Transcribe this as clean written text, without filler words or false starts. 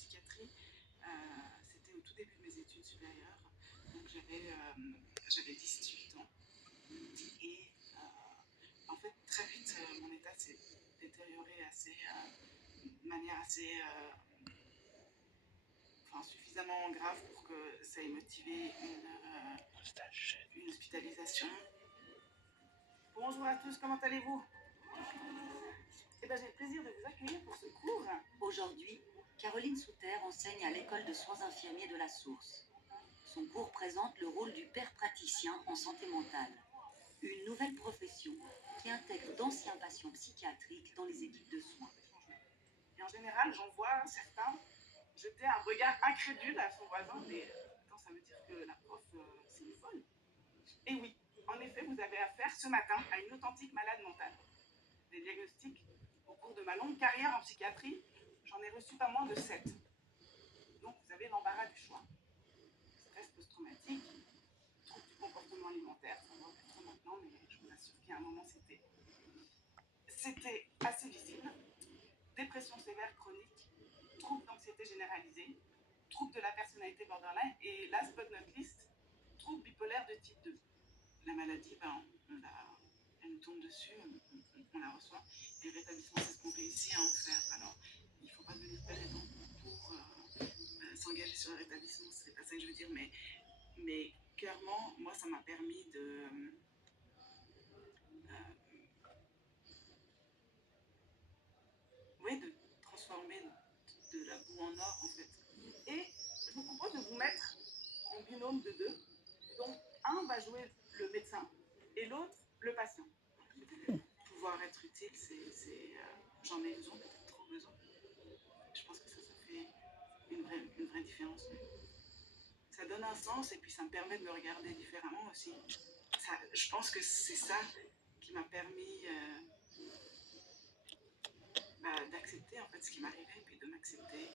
psychiatrie, c'était au tout début de mes études supérieures. Donc j'avais 18 ans. Et en fait, très vite, mon état s'est détérioré de manière suffisamment grave pour que ça ait motivé une hospitalisation. Bonjour à tous, comment allez-vous? Eh ben, j'ai le plaisir de vous accueillir pour ce cours. Aujourd'hui, Caroline Souter enseigne à l'école de soins infirmiers de la Source. Son cours présente le rôle du père praticien en santé mentale, une nouvelle profession qui intègre d'anciens patients psychiatriques dans les équipes de soins. Et en général, j'en vois certains jeter un regard incrédule à son voisin, mais attends, ça veut dire que la prof, c'est une folle. Et oui, en effet, vous avez affaire ce matin à une authentique malade mentale. Des diagnostics au cours de ma longue carrière en psychiatrie, j'en ai reçu pas moins de 7. Donc vous avez l'embarras du choix. Stress post-traumatique, troubles du comportement alimentaire, ça va plus trop maintenant, mais je vous assure qu'il y a un moment c'était assez visible. Dépression sévère chronique, troubles d'anxiété généralisée, troubles de la personnalité borderline et last but not least, troubles bipolaires de type 2. La maladie, elle nous tombe dessus, on la reçoit. Et le rétablissement, c'est ce qu'on réussit à en faire. Alors, il ne faut pas devenir pérédant pour s'engager sur le rétablissement, c'est pas ça que je veux dire, mais clairement, moi, ça m'a permis de transformer de la boue en or, en fait. Et je vous propose de vous mettre en binôme de deux. Donc, un va jouer le médecin et l'autre le patient. Pouvoir être utile, j'en ai besoin, peut-être trop besoin. Je pense que ça fait une vraie différence. Ça donne un sens et puis ça me permet de me regarder différemment aussi. Je pense que c'est ça qui m'a permis d'accepter en fait ce qui m'arrivait et puis de m'accepter